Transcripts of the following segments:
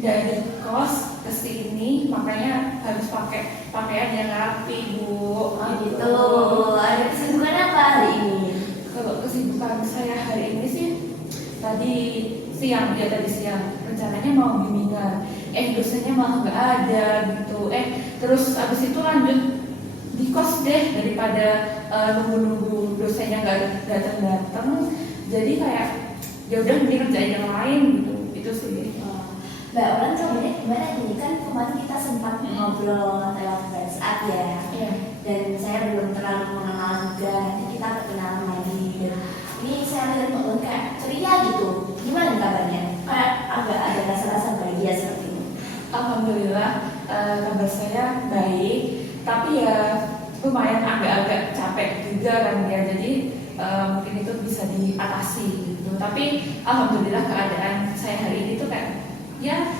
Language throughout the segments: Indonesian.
dari kos ke sini, makanya harus pakai pakaian yang rapi, Bu. Oh gitu. Ada kesibukan apa hari ini? Kalau kesibukan saya hari ini sih tadi siang rencananya mau bimbingan, dosennya malah nggak ada gitu, terus abis itu lanjut di kos deh daripada nunggu-nunggu dosennya nggak datang, jadi kayak ya udah mending kerjain yang lain gitu, itu sih. Mbak Ulan kabarnya gimana ini kan kemarin kita sempat ngobrol lewat WhatsApp ya. Iya. Dan saya belum terlalu mengenal juga, nanti kita perkenalan lagi. Dan ini saya lihat Mbak Ulan kayak ceria gitu. Gimana kabarnya? Kayak agak ada rasa-rasa bahagia seperti ini. Alhamdulillah kabar saya baik, tapi ya lumayan agak-agak capek juga kan ya, jadi mungkin itu bisa diatasi gitu. Tapi alhamdulillah keadaan saya hari ini tuh kayak ya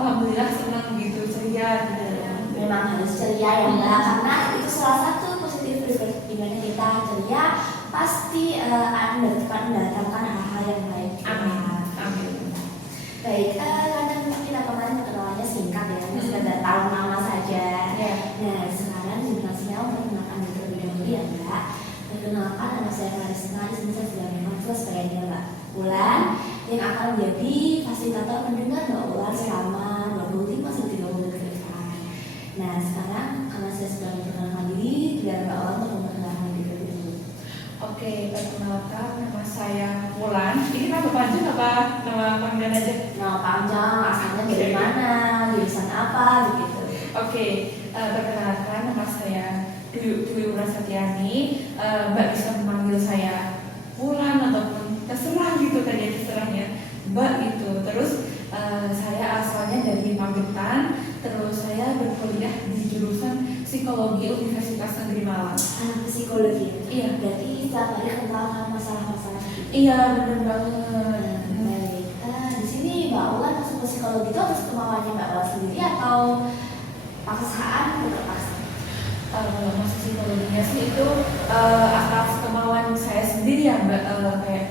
alhamdulillah senang gitu, ceria gitu. Memang harus ceria ya Mbak, karena itu salah satu positif dimana kita ceria pasti akan mendatangkan hal-hal yang baik. Amin. Amin. Baik, karena kita kemarin kenalannya singkat ya, sekedar tahu nama saja. Yeah. Nah, sekarang juga saya memperkenalkan terlebih dahulu ya Mbak. Perkenalkan nama saya Karisma, di sini saya sudah memang sebagai Mbak Ulan yang akan menjadi fasilitator pendengar Mbak Ulan selama 25 sampai 30 menit ke depan. Nah, sekarang karena saya sudah memperkenalkan diri, biar Mbak Ulan untuk memperkenalkan diri dulu. Oke, perkenalkan nama saya Wulan. Ini nama panjang apa nama panggilan aja? Nama panjang, asalnya dari mana, jurusan apa, begitu. Oke, perkenalkan nama saya Dwi Wulan Satyani. Mbak bisa memanggil saya Wulan ataupun terserah gitu kan ya, terserahnya Mbak gitu. Terus saya asalnya dari Magetan, terus saya berkuliah di jurusan Psikologi Universitas Negeri Malang. Anak psikologi. Iya. Berarti setiap hari kenal masalah-masalah gitu. Iya, benar banget. Baik. Di sini Mbak Ulan masuk ke psikologi itu atas kemauannya Mbak Ulan sendiri atau paksaan atau terpaksa? Kalau masuk psikologinya sih itu atas kemauan saya sendiri ya Mbak, kayak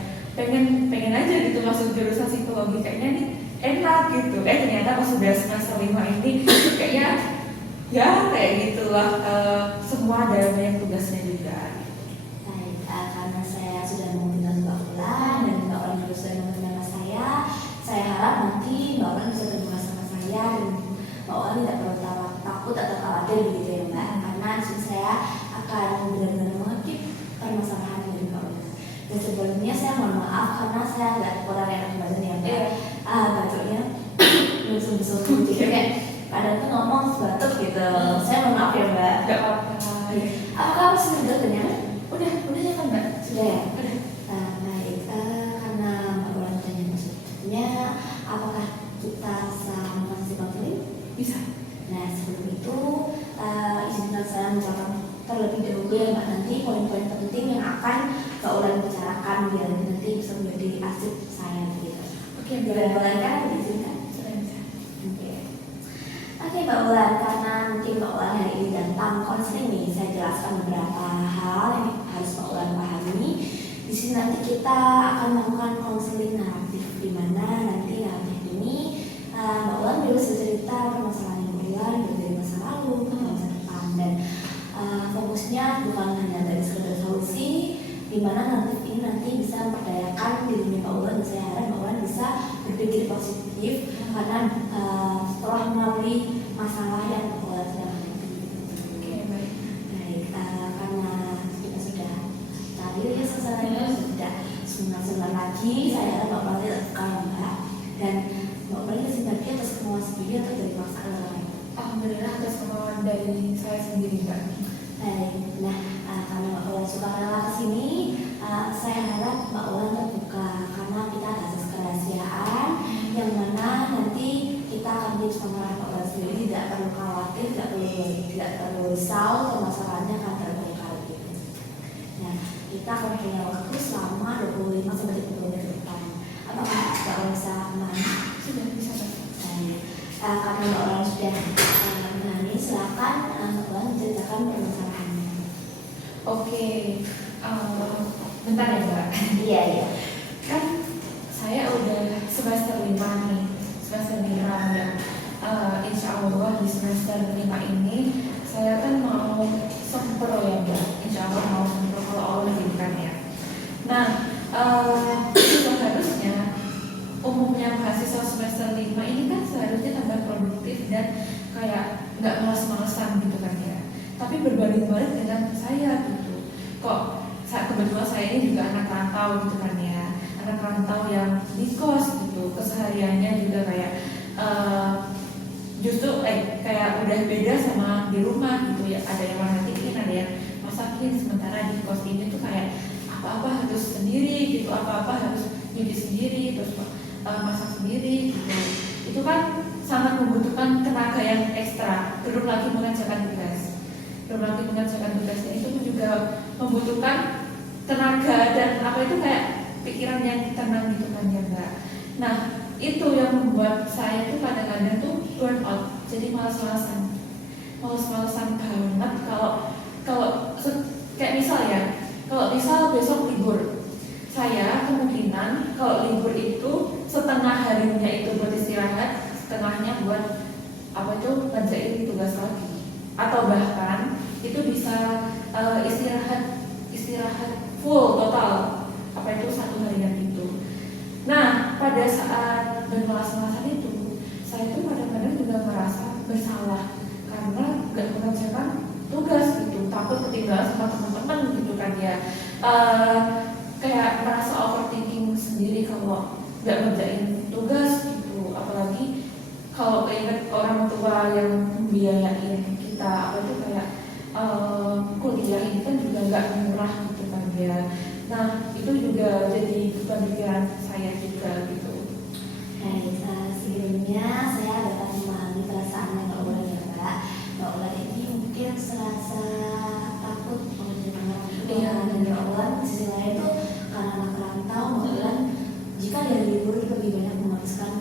pengen aja gitu masuk jurusan psikologi, kayaknya nih enak gitu. Ternyata pas sudah semester 5 ini kayaknya ya kayak gitulah, semua ada banyak tugasnya juga. Baik, karena saya sudah mengenal Mbak Ulan dan Mbak Ulan juga sudah mengenal saya harap nanti Mbak Ulan bisa terbuka sama saya dan Mbak Ulan tidak perlu takut atau khawatir begitu ya Mbak, karena saya akan benar-benar mengutip permasalahan dari Mbak Ulan. Dan sebelumnya saya mohon maaf karena saya agak kurang enak badan ya Mbak, batuknya busuk-busuk gitu kayak kadang tuh ngomong batuk gitu. Saya mohon maaf ya Mbak. Gak apa-apa. Apakah masih sudah kenyang? Udah ya kan Mbak? Sudah ya? Udah. Baik, karena Mbak Ulan tanya maksudnya, apakah kita bisa mengisi konseling? Bisa. Nah, sebelum itu, izinkan saya mengucapkan terlebih dahulu ya Mbak, nanti poin-poin penting yang akan Mbak Ulan bicarakan biar nanti bisa menjadi arsip saya gitu. Oke, Boleh kan? Diizinkan? Oke Mbak Ulan, karena mungkin Mbak Ulan hari ini datang konseling nih, saya jelaskan beberapa hal yang harus Mbak Ulan pahami. Di sini nanti kita akan melakukan konseling naratif, di mana nanti naratif ini Mbak Ulan bisa cerita permasalahan yang berulang dari masa lalu ke masa depan, dan fokusnya bukan hanya dari sekedar solusi, di mana naratif ini nanti bisa memperdayakan dirinya Mbak Ulan. Saya harap Mbak Ulan bisa berpikir positif karena setelah melalui masalah yang Mbak Ulan sedang hadapi. Oke, baik. Baik, karena kita sudah tadi ya selesai sudah sebentar lagi, saya harap Mbak Ulan tidak terbuka Mbak, dan Mbak Ulan sendiri atas kemauan sendiri atau dari paksaan orang lain? Alhamdulillah atas kemauan dari saya sendiri Mbak. Baik, nah karena Mbak Ulan suka rela kesini, saya harap Mbak Ulan terbuka karena kita ada asas kerahasiaan yang mana nanti kita akan sama Mbak Ulan sendiri, tidak perlu khawatir, tidak perlu risau, permasalahannya akan terbongkar gitu. Nah, kita akan punya waktu selama 25 sampai 30 menit ke depan. Apakah Mbak Ulan bisa memahami? Sudah bisa Mbak. Baik, karena Mbak Ulan sudah memahami, silakan Mbak Ulan menceritakan permasalahannya. Oke, bentar ya Mbak. Iya. Kan saya udah semester 5 nih. semester 5 yang insya Allah di semester 5 ini saya kan mau sempro ya Mbak, insya Allah mau sempro kalau Allah izinkan ya. Nah, seharusnya umumnya mahasiswa semester 5 ini kan seharusnya tambah produktif dan kayak nggak malas-malasan gitu kan ya. Tapi berbanding-balik dengan saya gitu. Kok kebetulan saya ini juga anak rantau gitu kan ya. Anak rantau yang di kos gitu. Kesehariannya juga kayak justru kayak udah beda sama di rumah gitu ya. Ada yang masakin, ada yang masakin. Sementara di kos ini tuh kayak apa-apa harus sendiri gitu, apa-apa harus nyuci sendiri, terus masak sendiri gitu. Itu kan sangat membutuhkan tenaga yang ekstra. Belum lagi mengerjakan tugasnya itu juga membutuhkan tenaga dan apa itu kayak pikiran yang tenang gitu kan ya Mbak. Nah itu yang membuat saya tuh kadang-kadang tuh burn out, jadi malas-malasan banget kalau kayak misal ya, kalau misal besok libur, saya kemungkinan kalau libur itu setengah harinya itu buat istirahat, setengahnya buat apa itu ngerjain tugas lagi, atau bahkan itu bisa istirahat full total apa itu satu harian itu. Nah pada saat bermalas-malasan itu saya tuh kadang-kadang juga merasa bersalah karena gak mengerjakan tugas gitu, takut ketinggalan sama teman-teman gitu kan ya. Kayak merasa overthinking sendiri kalau gak ngerjain tugas gitu, apalagi kalau keinget orang tua yang membiayain kita apa itu kayak kuliah ini kan juga gak murah gitu kan ya. Nah itu juga jadi beban pikiran saya juga gitu. Baik, sebelumnya saya dapat memahami perasaan Mbak Ulan ya Mbak. Mbak Ulan ini mungkin serasa takut mengerjakan orang tua, dan Mbak Ulan di sisi lain itu karena anak rantau, Mbak Ulan jika dari libur lebih banyak menghabiskan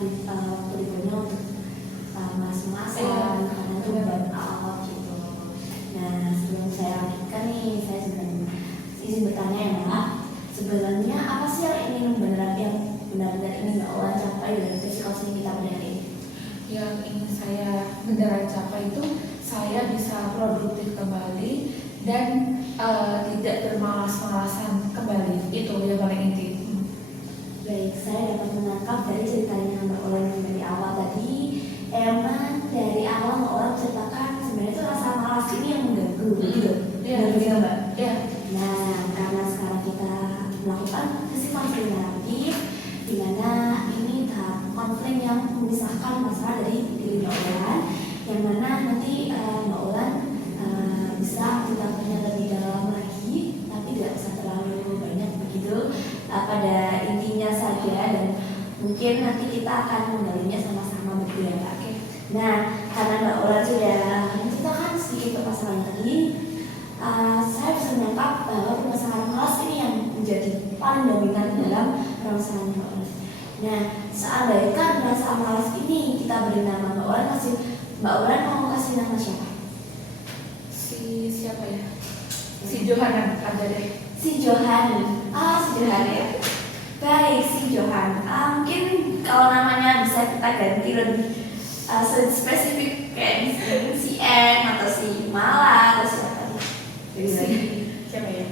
waktu liburnya untuk malas-malasan karena itu burn out gitu. Nah sebelum saya lanjutkan nih, saya sebenarnya izin bertanya ya Mbak, sebenarnya apa sih yang ingin benar-benar ingin Mbak Ulan capai dari physical seni kita pada hari ini? Yang ingin saya beneran capai itu saya bisa produktif kembali dan tidak bermalas-malasan kembali, itu yang paling inti. Baik, saya dapat menangkap dari ceritanya Mbak Ulan yang dari awal tadi. Emang dari awal Mbak Ulan ceritakan sebenarnya itu rasa malas ini yang mengganggu gitu. Iya, begitu Mbak. Iya. Nah, karena sekarang kita melakukan sesi konseling naratif, di mana ini tahap konseling yang memisahkan masalah dari diri Mbak Ulan, yang mana nanti Mbak Ulan bisa menceritakannya lebih dalam lagi, tapi tidak usah terlalu banyak begitu, pada intinya saja, dan mungkin nanti kita akan menggalinya sama-sama berdua Mbak. Nah, karena Mbak Ulan sudah menceritakan sedikit permasalahan tadi, saya bisa menangkap bahwa permasalahan malas ini yang menjadi paling dominan dalam permasalahan Mbak Ulan. Nah, seandainya rasa malas ini kita beri nama Mbak Ulan, Mbak Ulan mau kasih nama siapa? Siapa ya? Si Johanan ada deh. Si Johan. Si Johan ya. Baik, si Johan. Mungkin kalau namanya bisa kita ganti lebih spesifik kayak si N atau si Mala atau siapa nih? Siapa ya?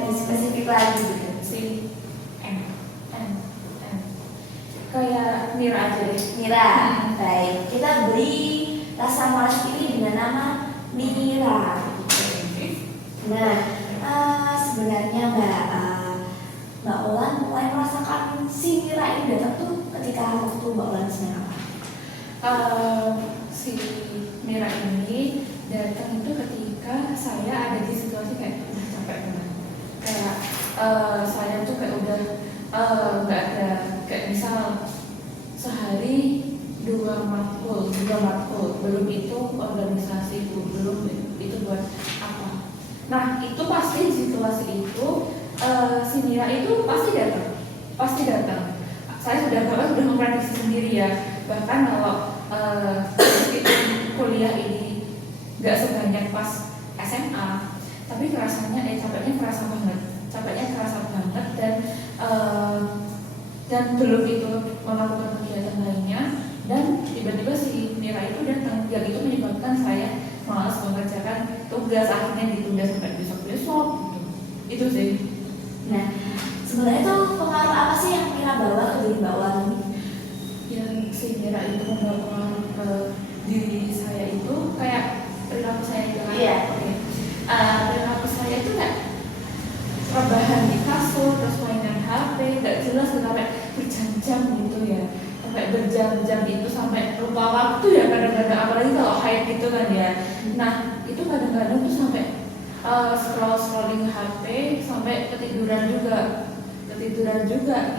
Lebih spesifik lagi gitu. Si M. Kayak Mira aja deh. Mira. Baik, kita beri rasa malas ini dengan nama Mira. Nah, sebenarnya Mbak Ulan mulai merasakan si Mira ini datang tuh ketika waktu Mbak Ulan sedang apa? Si Mira ini datang itu ketika saya ada di situasi kayak udah capek banget. Kayak saya tuh kayak udah nggak ada, kayak misal sehari 2 matkul, belum itu organisasi, belum itu buat apa. Nah itu pasti di situasi itu si Mira itu pasti datang. Saya sudah memprediksi sendiri ya, bahkan kalau kuliah ini nggak sebanyak pas SMA, tapi capeknya kerasa banget dan belum itu melakukan kegiatan datang lainnya, dan tiba-tiba si Mira itu datang, yang itu menyebabkan saya malas mengerjakan tugas, akhirnya ditunda sampai besok-besok gitu. Itu sih. Nah, sebenarnya itu pengaruh apa sih yang Mira bawa ke diri Mbak Ulan ini? Yang si Mira itu membawa pengaruh ke diri saya itu kayak perilaku saya itu kan. Iya. Oke. Perilaku saya itu kayak rebahan di kasur, terus mainan HP, nggak jelas sampai berjam-jam gitu ya, sampai berjam-jam itu sampai lupa waktu ya kadang-kadang, apalagi kalau haid gitu kan ya. Nah itu kadang-kadang tuh sampai scrolling HP sampai ketiduran juga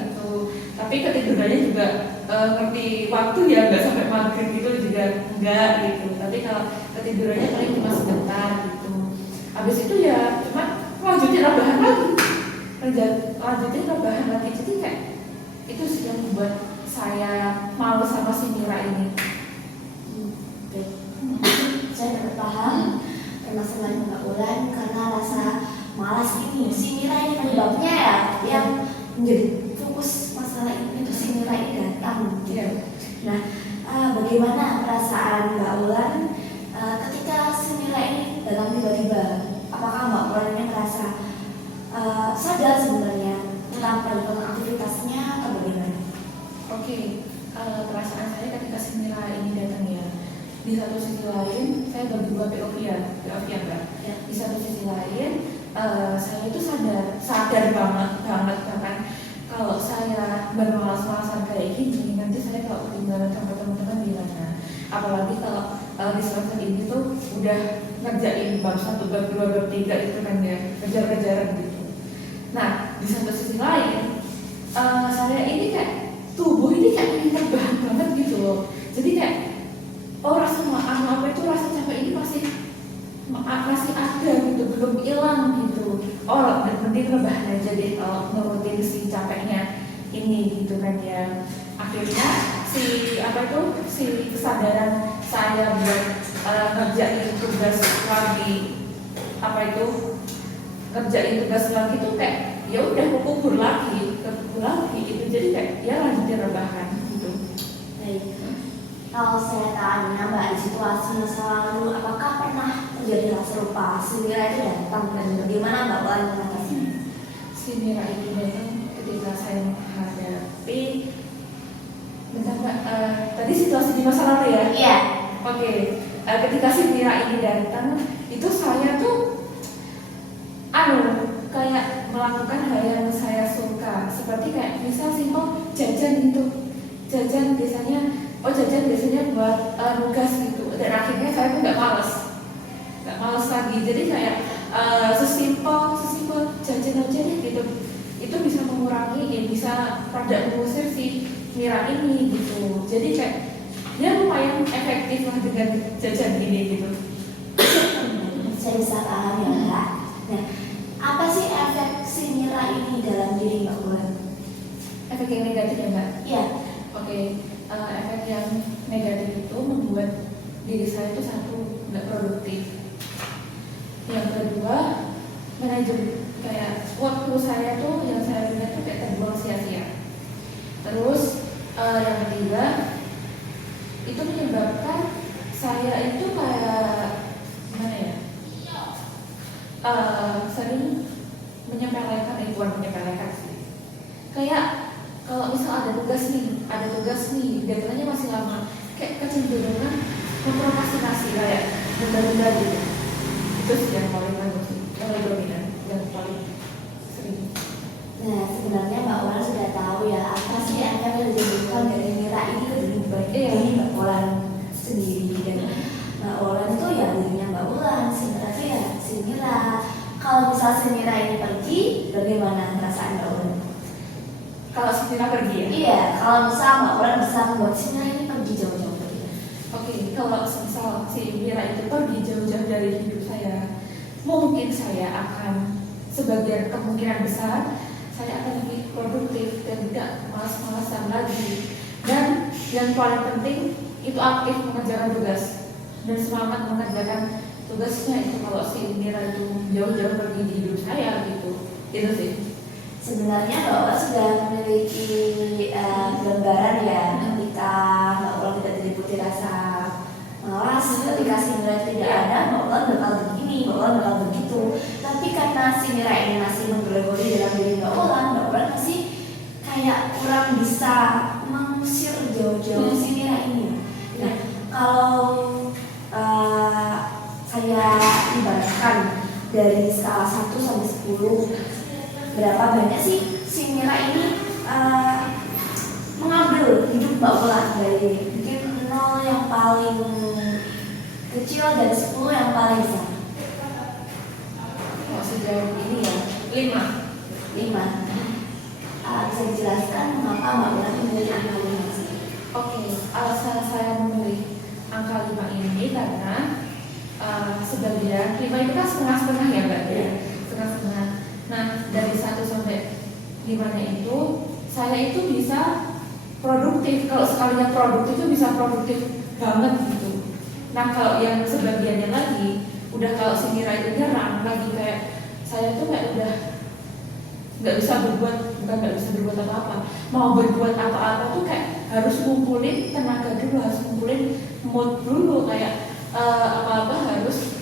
gitu. Tapi ketidurannya juga ngerti waktu ya, nggak sampai maghrib gitu juga enggak gitu. Tapi kalau ketidurannya paling cuma sebentar gitu. Habis itu ya cuma lanjutin rebahan lagi. Jadi kayak itu sih yang membuat saya malu sama si Mira ini. Oke. Saya dapat paham permasalahan Mbak Ulan karena rasa malas ini. Si Mira ini penyebabnya ya, yang menjadi fokus masalah ini itu si Mira ini datang. Iya. Nah, bagaimana perasaan Mbak Ulan ketika si Mira ini datang tiba-tiba? Apakah Mbak Ulan ini merasa sadar sebenarnya tentang penyebab aktivitasnya atau bagaimana? Oke, perasaan saya ketika si Mira ini datang ya, di satu sisi lain saya bagi dua POV ya Mbak. Ya. Di satu sisi lain saya itu sadar banget bahkan kalau saya bermalas-malasan kayak gini, nanti saya kalau ketinggalan sama teman-teman gimana? Apalagi kalau di semester ini tuh udah ngerjain bab 1, bab 2, bab 3 itu kan ya, kejar-kejaran gitu. Nah, di satu sisi lain saya ini kayak tubuh ini kayak pengen rebahan banget gitu loh. Jadi kayak rasa apa itu rasa capek ini masih ada gitu, belum hilang gitu. Mending rebahan aja deh kalau nurutin si capeknya ini gitu kan ya. Akhirnya si kesadaran saya buat ngerjain tugas lagi ngerjain tugas lagi tuh kayak ya udah kekubur lagi gitu. Jadi kayak ya lanjutin rebahan gitu. Baik. Kalau saya tanya Mbak, di situasi masa lalu, apakah pernah terjadi hal serupa? Si Mira itu datang dan bagaimana Mbak Ulan mengatasinya? Si Mira itu datang ketika saya menghadapi bentar Mbak, tadi situasi di masa lalu ya? Iya. Oke. Ketika si Mira ini datang, itu saya tuh kayak melakukan hal yang saya suka, seperti kayak misal simpel jajan gitu. Jajan biasanya buat nugas gitu, dan akhirnya saya tuh nggak malas lagi. Jadi kayak sesimpel jajan aja deh gitu. Itu bisa mengurangi, bisa pada mengusir si Mira ini gitu. Jadi kayak dia lumayan efektif lah dengan jajan ini gitu. Saya bisa paham ya Mbak. Nah, apa sih efek si Mira ini dalam diri Mbak Ulan? Efek yang negatif ya Mbak? Iya. Oke, efek yang negatif itu membuat diri saya itu satu nggak produktif. Yang kedua, manajemen kayak waktu saya tuh yang saya punya tuh kayak terbuang sia-sia. Terus yang ketiga itu menyebabkan saya itu kayak gimana ya? Sering menyepelekan, bukan menyepelekan sih. Kayak kalau misal ada tugas nih, deadline-nya masih lama, kayak kecenderungan memprokrastinasi kayak benda-benda gitu. Itu sih yang paling dominan, yang paling sering. Nah, sebenarnya Mbak Ulan sudah tahu ya apa sih yang akan dijadikan dari Mira ini ke diri Mbak Ulan sendiri. Dan Mbak Ulan itu ya dirinya Mbak Ulan, si Mira itu ya si Mira. Kalau misal si Mira ini pergi, bagaimana perasaan Mbak Ulan? Kalau si Mira pergi ya? Iya, kalau misal Mbak Ulan bisa membuat si Mira ini pergi jauh-jauh pergi. Oke, kalau misal si Mira itu pergi jauh-jauh dari hidup saya, mungkin saya akan sebagian kemungkinan besar saya akan lebih produktif dan tidak malas-malasan lagi. Dan yang paling penting itu aktif mengerjakan tugas dan semangat mengerjakan tugasnya itu kalau si Mira itu jauh-jauh pergi di hidup saya gitu. Itu sih. Sebenarnya Mbak Ulan sudah memiliki gambaran ya ketika ketika Mbak Ulan tidak diliputi rasa malas, ketika si Mira tidak ada, Mbak Ulan bakal begini, Mbak Ulan bakal begitu. Tapi karena si Mira ini masih menggelegori dalam diri Mbak Ulan masih kayak kurang bisa mengusir jauh-jauh si Mira ini. Nah, kalau saya ibaratkan dari skala 1 sampai 10, berapa banyak sih si Mira ini mengambil hidup Mbak Ulan, dari mungkin 0 yang paling kecil dan 10 yang paling besar? Kalau sejauh ini ya 5. Bisa dijelaskan mengapa Mbak Ulan memilih angka 5 sih? Oke, alasan saya memilih angka 5 ini karena sebagian 5 itu kan setengah-setengah ya Mbak ya, setengah-setengah. Nah, dari 1 sampai 5-nya itu saya itu bisa produktif. Kalau sekalinya produktif itu bisa produktif banget gitu. Nah, kalau yang sebagiannya lagi udah, kalau si Mira itu nyerang lagi, kayak saya tuh kayak udah nggak bisa berbuat apa-apa. Mau berbuat apa-apa tuh kayak harus ngumpulin tenaga dulu, harus ngumpulin mood dulu, kayak apa-apa harus,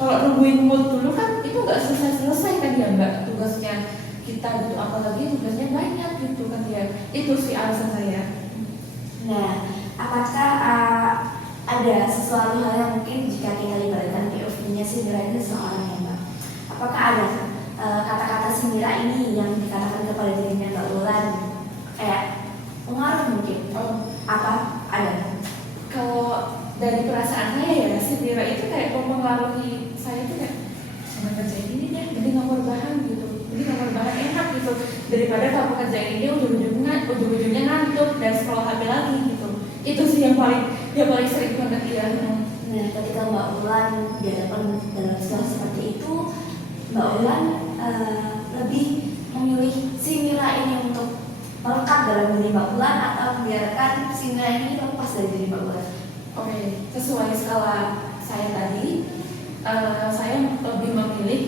kalau nungguin mood dulu kan itu nggak selesai kan ya Mbak, tugasnya kita gitu, apalagi tugasnya banyak gitu kan ya. Itu sih alasan saya. Nah, apakah ada sesuatu hal yang mungkin jika kita ibaratkan POV-nya si Mira ini seorang ya Mbak, apakah ada kata-kata si Mira ini yang dikatakan kepada dirinya Mbak Ulan kayak pengaruh mungkin? Apa? Ada? Kalau dari perasaan saya ya, si Mira itu kayak mempengaruhi saya tuh kayak, jangan kerjain ini deh, mending ngambil bahan gitu, mending ngambil bahan enak gitu, daripada kamu kerjain ini ujung-ujungnya ngantuk dan scroll HP lagi gitu. Itu sih yang paling sering banget ya. Nah, ketika Mbak Ulan dihadapkan dalam situasi seperti itu, Mbak Ulan lebih memilih si Mira ini untuk melekat dalam diri Mbak Ulan atau membiarkan si Mira ini lepas dari diri Mbak Ulan? Oke, sesuai skala saya tadi, saya lebih memilih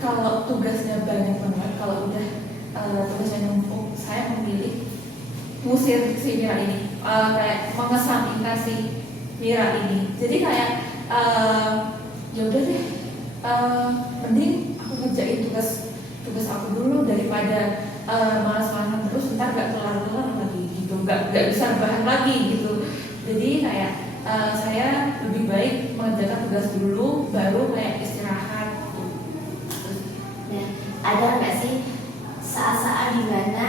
kalau tugasnya banyak banget, kalau udah tugasnya numpuk, saya memilih ngusir si Mira ini, kayak mengesampingkan si Mira ini. Jadi kayak ya udah deh, mending aku kerjain tugas aku dulu daripada malas-malasan terus, ntar gak kelar-kelar lagi gitu, gak bisa bahan lagi gitu. Jadi kayak saya lebih baik mengerjakan tugas dulu, baru kayak istirahat gitu. Nah, ada nggak sih saat-saat dimana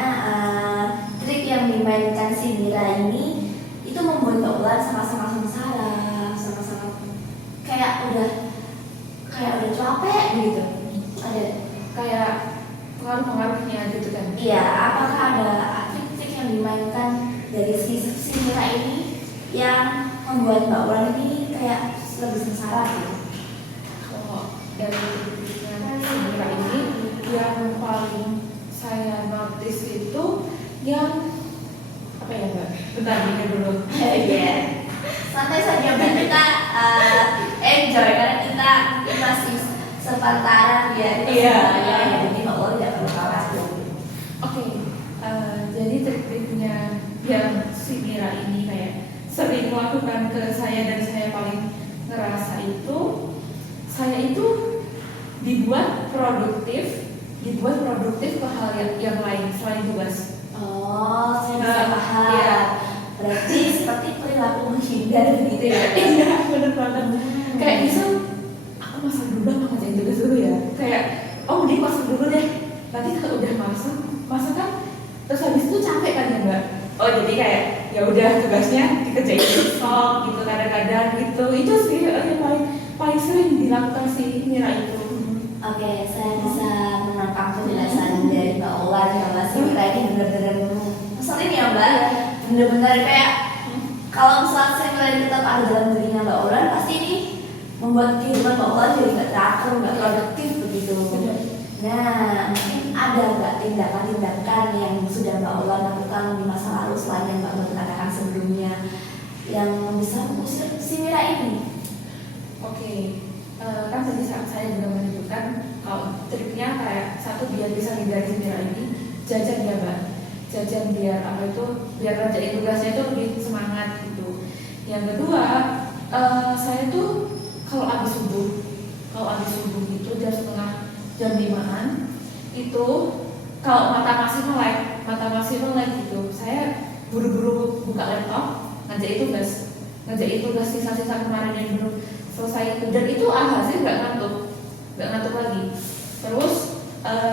trik yang dimainkan si Mira ini itu membuat Mbak Ulan sama-sama sengsara, sama-sama kayak udah capek gitu? Ada Kayak pengaruh-pengaruhnya gitu kan. Iya, apakah ada trik-trik yang dimainkan dari si Mira ini yang membuat Mbak Ulan ini kayak lebih sengsara gitu? Kalau dari si Mira ini, yang paling saya notice itu yang apa ya Mbak? Bentar mikir dulu. Iya, santai saja Mbak, kita enjoy karena kita masih sepantaran ya. Iya. Jadi Mbak Ulan tidak perlu khawatir. Oke, jadi trik-triknya yang si Mira ini kayak sering melakukan ke saya dan saya paling ngerasa itu, saya itu dibuat produktif ke hal yang lain selain tugas. Oh, saya bisa paham. Iya. Berarti seperti perilaku menghindar gitu ya? Iya, bener banget. Kayak bisa, aku masak dulu apa ngerjain tugas dulu ya. Kayak, oh mending masak dulu deh. Nanti kalau udah masak kan, terus habis itu capek kan ya Mbak. Oh jadi kayak ya udah tugasnya dikerjain besok gitu kadang-kadang gitu. Itu sih yang paling sering dilakukan si Mira itu. Oke, saya bisa menangkap penjelasan dari Mbak Ulan bahwa si Mira ini benar-benar ngeselin ya Mbak. Benar-benar kayak kalau misalnya si Mira ini tetap ada dalam dirinya Mbak Ulan, pasti ini membuat kehidupan Mbak Ulan jadi nggak teratur, nggak produktif begitu. Nah, mungkin ada nggak tindakan-tindakan yang sudah Mbak Ulan lakukan di masa lalu selain yang Mbak Ulan katakan sebelumnya yang bisa mengusir si Mira ini? Oke, kan tadi saya juga menyebutkan kalau triknya kayak satu biar bisa hindari Mira ini, jajan ya Mbak. jajan biar apa itu biar ngerjain tugasnya itu lebih semangat gitu. Yang kedua, saya tuh kalau habis subuh gitu jam 5-an itu kalau mata masih melek gitu, saya buru-buru buka laptop ngerjain tugas sisa-sisa kemarin yang belum selesai itu, dan itu alhasil nggak ngantuk lagi. Terus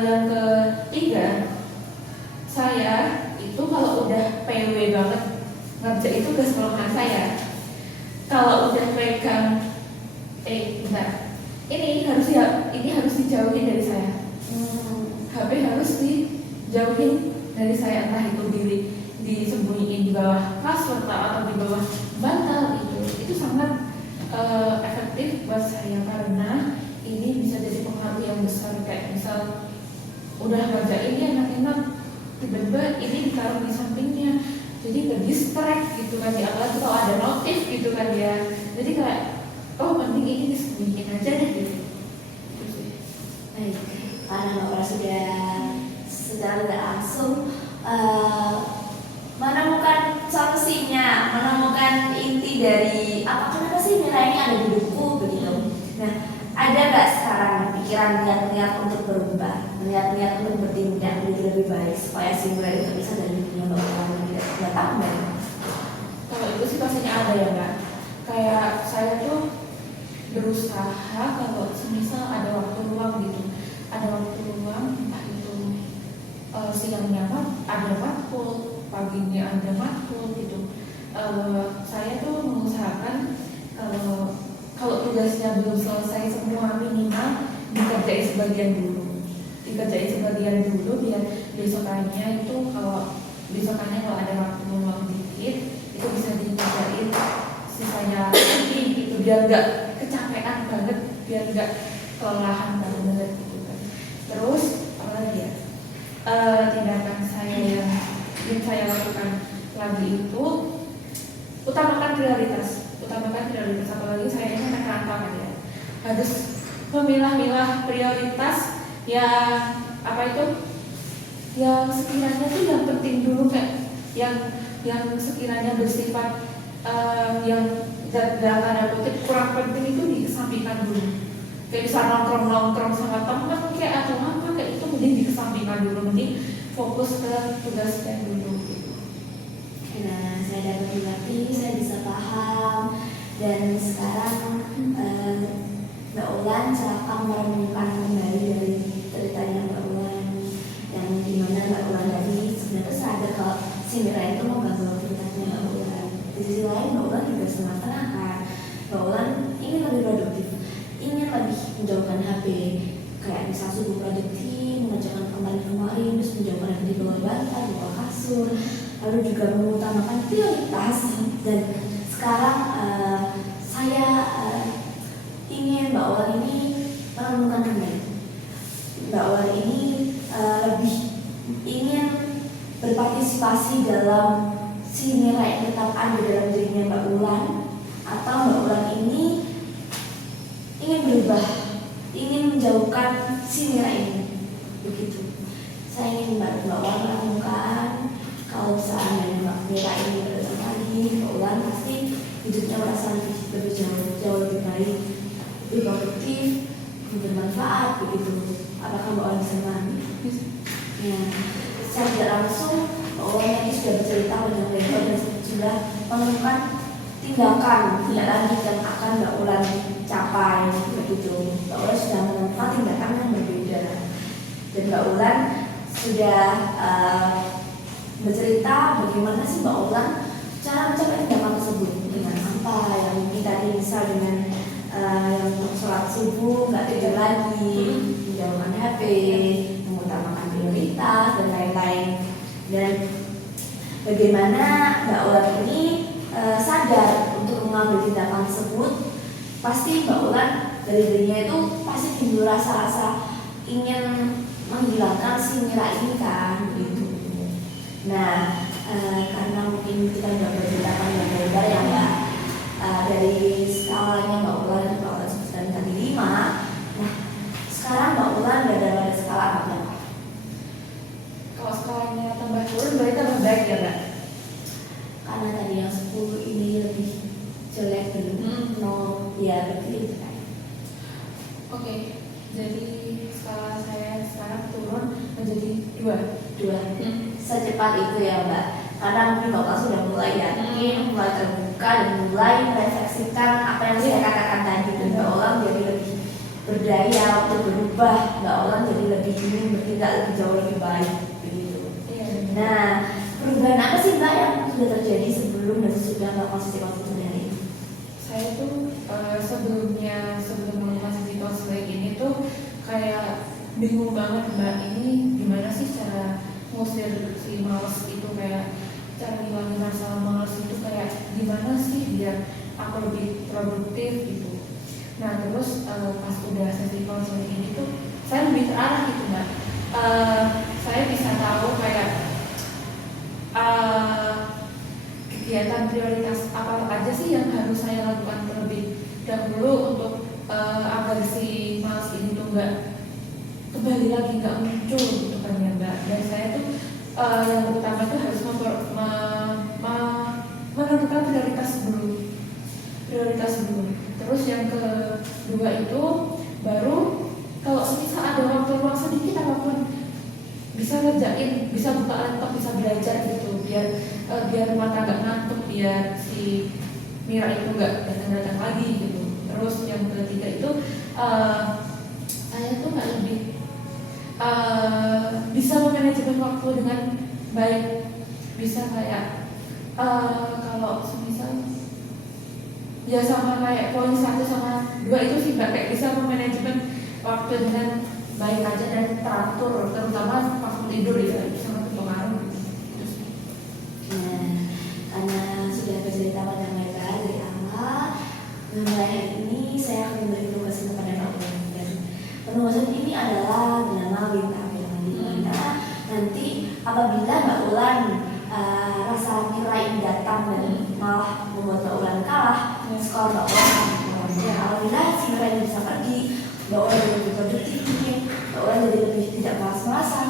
yang ketiga, saya itu kalau udah PW banget ngerjain tugas kelemahan saya. Kalau udah pegang ini harus dijauhin dari saya. HP harus dijauhin dari saya, entah itu disembunyiin di bawah kasur atau di bawah bantal. Itu sangat efektif buat saya karena ini bisa jadi pengaruh yang besar. Kayak misal udah ngerjain ya enak-enak, tiba-tiba ini ditaruh di sampingnya, jadi ke distract gitu kan ya, apalagi kalau ada notif gitu kan ya, jadi kayak mending ini disembunyiin aja deh gitu. Baik, karena Mbak sudah secara tidak langsung menemukan solusinya, menemukan inti dari kenapa sih nilai ini ada di buku begitu. Nah, ada nggak sekarang pikiran niat-niat untuk berubah, niat-niat untuk bertindak menjadi lebih baik supaya si nilai itu bisa dari dunia bakalan lebih datang dari? Kalau itu sih pastinya ada ya Mbak. Kayak saya tuh berusaha kalau semisal ada waktu luang entah itu siangnya ada matkul, paginya ada matkul gitu. Saya tuh mengusahakan kalau tugasnya belum selesai semua minimal dikerjain sebagian dulu biar besokannya kalau ada waktu luang dikit itu bisa dikerjain sisanya lagi gitu, biar nggak kecapean banget, biar nggak kelelahan banget gitu kan. Terus apa lagi ya, tindakan saya yang ingin saya lakukan lagi itu utamakan prioritas, apalagi saya ini anak rantau kan ya, harus memilah-milah prioritas yang yang sekiranya tuh yang penting dulu, kayak yang sekiranya bersifat yang dalam tanda kutip kurang penting itu dikesampingkan dulu. Kayak bisa nongkrong sama teman kayak atau apa kayak itu mending dikesampingkan dulu, mending fokus ke tugasnya dulu gitu. Nah, saya dapat mengerti, saya bisa paham, dan sekarang Mbak Ulan silakan merenungkan kembali dari ceritanya Mbak Ulan yang dimana Mbak Ulan tadi sebenarnya sadar kalau si Mira itu mau ganggu aktivitasnya Mbak Ulan. Di sisi lain Mbak Ulan juga sangat tenang kan, Mbak Ulan ingin lebih produktif, ingin lebih menjauhkan HP, kayak misal subuh produktif, mengerjakan kemarin terus menjauhkan HP di bawah bantal, di bawah kasur, lalu juga mengutamakan prioritas. Dan sekarang saya ingin Mbak Ulan ini merenungkan kembali. Mbak Ulan ini lebih ingin berpartisipasi dalam si nilai yang tetap ada dalam dirinya Mbak Ulan, atau Mbak Ulan ini ingin berubah, ingin menjauhkan si nilai ini begitu. Saya ingin Mbak Ulan merenungkan kalau misalnya Mbak Mira ini datang lagi, Mbak Ulan pasti hidupnya merasa lebih jauh lebih baik, lebih produktif, bermanfaat begitu. Apakah Mbak Ulan bisa memahami? Ya, secara tidak langsung Mbak Ulan ini sudah bercerita banyak lebar dan sudah menemukan tindakan tidak lanjut yang akan Mbak Ulan capai begitu. Mbak Ulan sudah menemukan tindakan yang berbeda, dan Mbak Ulan sudah bercerita bagaimana sih Mbak Ulan cara mencapai tindakan tersebut, dengan apa yang mungkin tadi misal dengan yang sholat subuh nggak tidur lagi, menjauhkan HP, mengutamakan prioritas dan lain-lain. Dan bagaimana Mbak Ulan ini sadar untuk mengambil tindakan tersebut, pasti Mbak Ulan dari dirinya itu pasti timbul rasa-rasa ingin menghilangkan si Mira ini kan begitu. Nah, karena mungkin kita sudah berceritakan yang lebar ya Mbak, dari skalanya Mbak Ulan sebesar tadi 5. Nah, sekarang Mbak Ulan berada pada skala apa? Kalau skalanya tambah turun sebenarnya tambah baik ya Mbak? Karena tadi yang 10 ini lebih jelek dan ya berarti itu kan. Oke, jadi skala saya sekarang turun menjadi 2. Secepat itu ya Mbak. Karena mungkin Bapak sudah mulai yakin, mulai terbuka dan mulai merefleksikan apa yang saya katakan tadi, dan Mbak Olam jadi lebih berdaya untuk berubah, Mbak Olam jadi lebih ingin bertindak lebih jauh lebih baik begitu. Nah, perubahan apa sih Mbak yang sudah terjadi sebelum dan sesudah Mbak konsultasi dari ini? Saya tuh sebelum konsultasi konseling ini tuh kayak bingung banget Mbak, ini gimana sih cara ngusir si males itu, kayak cara ngilangin rasa males itu kayak gimana sih biar aku lebih produktif gitu. Nah terus pas udah sesi konseling ini tuh saya lebih terarah gitu Mbak. Saya bisa tahu kayak kegiatan prioritas apa aja sih yang harus saya lakukan terlebih dahulu untuk agar si males ini tuh nggak kembali lagi, nggak muncul gitu kan ya Mbak. Dan saya tuh yang utama itu harus menentukan prioritas dulu. Terus yang kedua itu baru kalau misal ada waktu luang sedikit apapun bisa ngerjain, bisa buka laptop, bisa belajar gitu, biar mata nggak ngantuk, biar si Mira itu nggak datang lagi gitu. Terus yang ketiga itu saya tuh nggak lebih bisa memanajemen waktu dengan baik, bisa kayak kalau semisal ya sama kayak poin 1 sama 2 itu sih Mbak, kayak bisa memanajemen waktu dengan baik aja dan teratur, terutama waktu tidur ya itu sangat berpengaruh gitu. Nah, karena sudah bercerita pada mereka dari awal, mulai hari ini saya akan memberi penugasan kepada Mbak Ulan. Dan penugasan ini adalah bernama bintang dimana nanti apabila Mbak Ulan rasa nilai datang dan malah membuat Mbak Ulan kalah, skor Mbak Ulan akan turun. Apabila si nilai ini bisa pergi, Mbak Ulan jadi lebih produktif, Mbak Ulan jadi lebih tidak malas-malasan,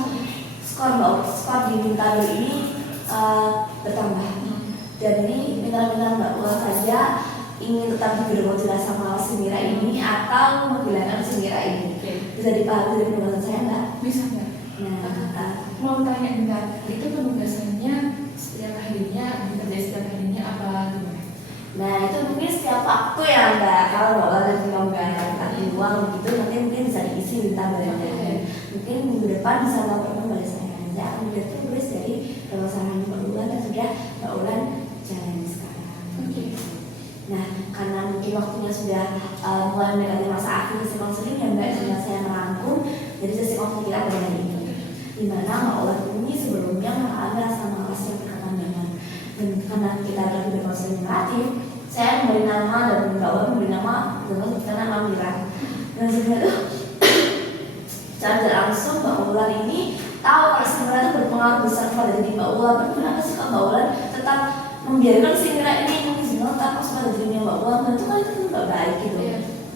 skor di bintang ini bertambah. Dan ini bintang-bintang Mbak Ulan saja ingin tetap digerogoti rasa malas si Mira ini atau menghilangkan si Mira ini. Bisa dipahami dari penugasan saya Mbak? Bisa Mbak. Nah, mau tanya bentar, itu penugasannya setiap harinya, dikerjain setiap harinya apa gimana? Nah itu mungkin setiap waktu ya Mbak. Kalau Mbak Ulan lagi mau ganti uang gitu, nanti mungkin bisa diisi bintang balikan. Mungkin minggu depan bisa melakukan balasan aja. Kemudian itu tulis dari perusahaan Mbak Ulan dan sudah Mbak Ulan jalani sekarang. Nah karena mungkin waktunya sudah mulai mendekati masa akhir sesi konseling ya Mbak, sudah saya merangkum. Jadi sesi konseling kita pada hari ini, dimana Mbak Ulan ini sebelumnya mengalami rasa malas yang berkepanjangan. Dan karena kita lagi berkonseling relatif, saya memberi nama dan Mbak Ulan memberi nama dengan kita nama Mira. Dan sebenarnya secara langsung Mbak Ulan ini tahu kalau si Mira itu berpengaruh besar pada diri Mbak Ulan. Tapi kenapa sih Mbak Ulan tetap membiarkan si Mira ini mengizinkan tanpa pada dirinya Mbak Ulan? Dan itu kan itu nggak baik gitu.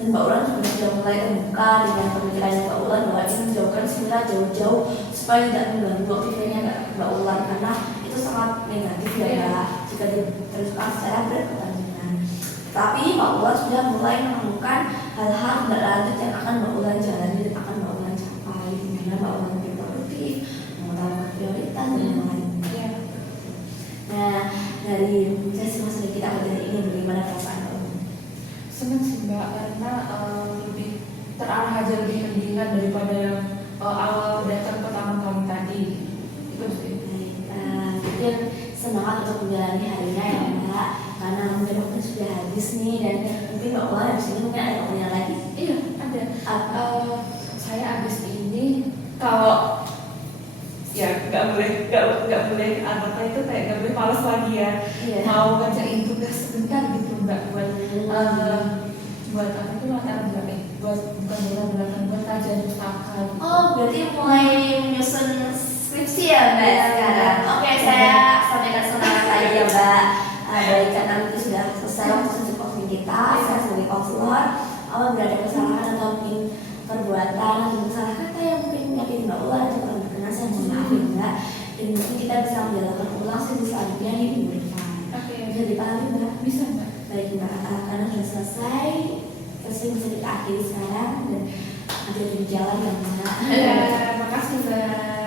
Dan Mbak Ulan juga sudah mulai terbuka dengan pemikiran Mbak Ulan bahwa ini menjauhkan si Mira jauh-jauh supaya tidak mengganggu aktivitasnya Mbak Ulan, karena itu sangat negatif ya Mbak jika diteruskan secara berkepanjangan. Tapi Mbak Ulan sudah mulai menemukan hal-hal tidak lanjut yang akan Mbak Ulan jalani dan akan Mbak Ulan capai, dimana Mbak Ulan lebih produktif, mengutamakan prioritas dan yang lainnya. Nah dari sesi masa kita pada hari ini bagaimana perasaan Mbak Ulan? Senang sih Mbak, karena lebih terarah aja, lebih mendingan daripada yang awal datang pertama kali tadi. Itu sih. Mungkin semangat untuk menjalani harinya ya Mbak, karena mungkin waktu sudah habis nih, dan mungkin Mbak Ulan habis ini mungkin ada pertanyaan lagi? Iya ada. Saya habis ini kalau ya nggak boleh apa itu kayak nggak boleh malas lagi ya. Mau ngerjain tugas sebentar gitu Mbak, buat apa itu latar belakang, bukan belakang buat kajian pustaka gitu. Oh berarti mulai menyusun skripsi ya Mbak sekarang. Oke, saya sampaikan semangat lagi ya Mbak. Baik, karena itu sudah selesai waktu sesi konseling kita. Saya sebagai konselor, apabila ada kesalahan atau mungkin perbuatan atau salah kata yang mungkin menyakiti Mbak Ulan atau kurang berkenan, saya mohon maaf ya Mbak. Dan mungkin kita bisa menjalankan ulang sesi selanjutnya di minggu depan. Oke. Bisa dipahami Mbak? Bisa Mbak. Baik Mbak, karena sudah selesai, sesi bisa kita akhiri sekarang dan nanti berjalan ya Mbak. Ya, makasih Mbak.